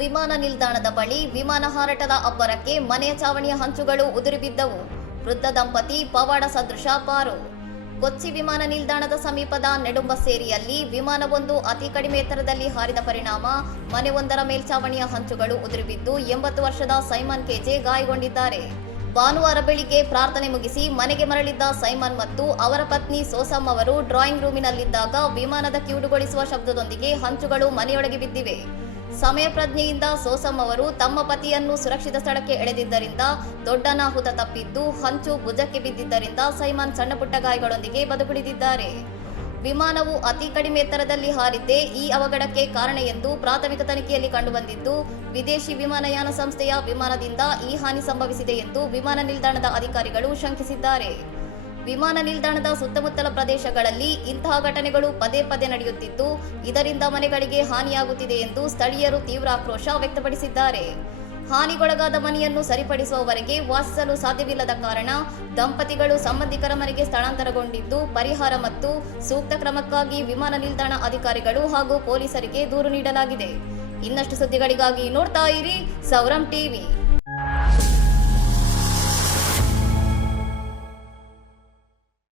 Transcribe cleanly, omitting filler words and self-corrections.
ವಿಮಾನ ನಿಲ್ದಾಣದ ಬಳಿ ವಿಮಾನ ಹಾರಾಟದ ಅಬ್ಬರಕ್ಕೆ ಮನೆಯ ಚಾವಣಿಯ ಹಂಚುಗಳು ಉದುರಿಬಿದ್ದವು. ವೃದ್ಧ ದಂಪತಿ ಪವಾಡ ಸದೃಶ ಪಾರು. ಕೊಚ್ಚಿ ವಿಮಾನ ನಿಲ್ದಾಣದ ಸಮೀಪದ ನೆಡುಂಬಸೇರಿಯಲ್ಲಿ ವಿಮಾನವೊಂದು ಅತಿ ಕಡಿಮೆ ಎತ್ತರದಲ್ಲಿ ಹಾರಿದ ಪರಿಣಾಮ ಮನೆಯೊಂದರ ಮೇಲ್ಛಾವಣಿಯ ಹಂಚುಗಳು ಉದುರಿಬಿದ್ದು 80 ವರ್ಷದ ಸೈಮನ್ ಕೆಜೆ ಗಾಯಗೊಂಡಿದ್ದಾರೆ. ಭಾನುವಾರ ಬೆಳಿಗ್ಗೆ ಪ್ರಾರ್ಥನೆ ಮುಗಿಸಿ ಮನೆಗೆ ಮರಳಿದ್ದ ಸೈಮನ್ ಮತ್ತು ಅವರ ಪತ್ನಿ ಸೋಸಮ್ ಅವರು ಡ್ರಾಯಿಂಗ್ ರೂಮಿನಲ್ಲಿದ್ದಾಗ ವಿಮಾನದ ಕಿವುಡುಗೊಳಿಸುವ ಶಬ್ದದೊಂದಿಗೆ ಹಂಚುಗಳು ಮನೆಯೊಳಗೆ ಬಿದ್ದಿವೆ. ಸಮಯ ಪ್ರಜ್ಞೆಯಿಂದ ಸೋಸಮ್ ಅವರು ತಮ್ಮ ಪತಿಯನ್ನು ಸುರಕ್ಷಿತ ಸ್ಥಳಕ್ಕೆ ಎಳೆದಿದ್ದರಿಂದ ದೊಡ್ಡ ಅನಾಹುತ ತಪ್ಪಿದ್ದು ಹಂಚು ಭುಜಕ್ಕೆ ಬಿದ್ದಿದ್ದರಿಂದ ಸೈಮನ್ ಸಣ್ಣಪುಟ್ಟ ಗಾಯಗಳೊಂದಿಗೆ ಬದುಕುಳಿದಿದ್ದಾರೆ. ವಿಮಾನವು ಅತಿ ಕಡಿಮೆ ಎತ್ತರದಲ್ಲಿ ಹಾರಿದ್ದೇ ಈ ಅವಘಡಕ್ಕೆ ಕಾರಣ ಎಂದು ಪ್ರಾಥಮಿಕ ತನಿಖೆಯಲ್ಲಿ ಕಂಡುಬಂದಿದ್ದು, ವಿದೇಶಿ ವಿಮಾನಯಾನ ಸಂಸ್ಥೆಯ ವಿಮಾನದಿಂದ ಈ ಹಾನಿ ಸಂಭವಿಸಿದೆ ಎಂದು ವಿಮಾನ ನಿಲ್ದಾಣದ ಅಧಿಕಾರಿಗಳು ಶಂಕಿಸಿದ್ದಾರೆ. ವಿಮಾನ ನಿಲ್ದಾಣದ ಸುತ್ತಮುತ್ತಲ ಪ್ರದೇಶಗಳಲ್ಲಿ ಇಂತಹ ಘಟನೆಗಳು ಪದೇ ಪದೇ ನಡೆಯುತ್ತಿದ್ದು, ಇದರಿಂದ ಮನೆಗಳಿಗೆ ಹಾನಿಯಾಗುತ್ತಿದೆ ಎಂದು ಸ್ಥಳೀಯರು ತೀವ್ರ ಆಕ್ರೋಶ ವ್ಯಕ್ತಪಡಿಸಿದ್ದಾರೆ. ಹಾನಿಗೊಳಗಾದ ಮನೆಯನ್ನು ಸರಿಪಡಿಸುವವರೆಗೆ ವಾಸಿಸಲು ಸಾಧ್ಯವಿಲ್ಲದ ಕಾರಣ ದಂಪತಿಗಳು ಸಂಬಂಧಿಕರ ಮನೆಗೆ ಸ್ಥಳಾಂತರಗೊಂಡಿದ್ದು, ಪರಿಹಾರ ಮತ್ತು ಸೂಕ್ತ ಕ್ರಮಕ್ಕಾಗಿ ವಿಮಾನ ನಿಲ್ದಾಣ ಅಧಿಕಾರಿಗಳು ಹಾಗೂ ಪೊಲೀಸರಿಗೆ ದೂರು ನೀಡಲಾಗಿದೆ. ಇನ್ನಷ್ಟು ಸುದ್ದಿಗಳಿಗಾಗಿ ನೋಡ್ತಾ ಇರಿ ಸೌರಂ ಟಿವಿ.